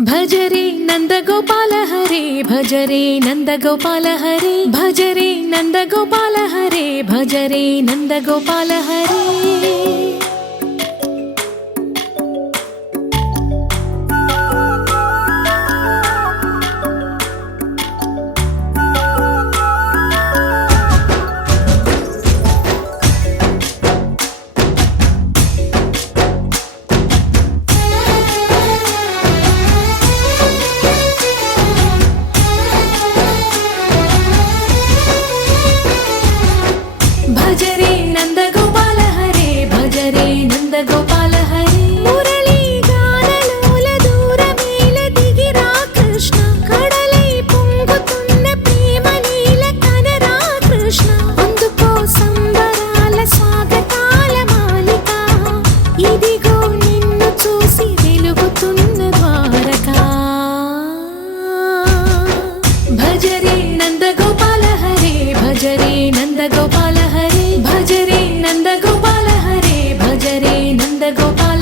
भज रे नंद गोपाल हरे भज रे नंद गोपाल हरे भज रे नंद गोपाल हरे भज रे नंद गोपाल हरे। भज रे नंद गोपाल हरे भज रे नंद गोपाल हरे। मुरली गानलोल दूरमेल दिगिरा कृष्ण कड़लै పొంగుతున్న ప్రేమ నీల కనరా కృష్ణ। అందుకో సంబరాల స్వాగతాల మాలిక ఇదిగో నిన్ను చూసి వెలుగుతున్న ద్వారకా। భజ రే నంద గోపాల హరే భజ రే నంద గోపాల हरे भज रे नंद गोपाल हरे भज रे नंद गोपाल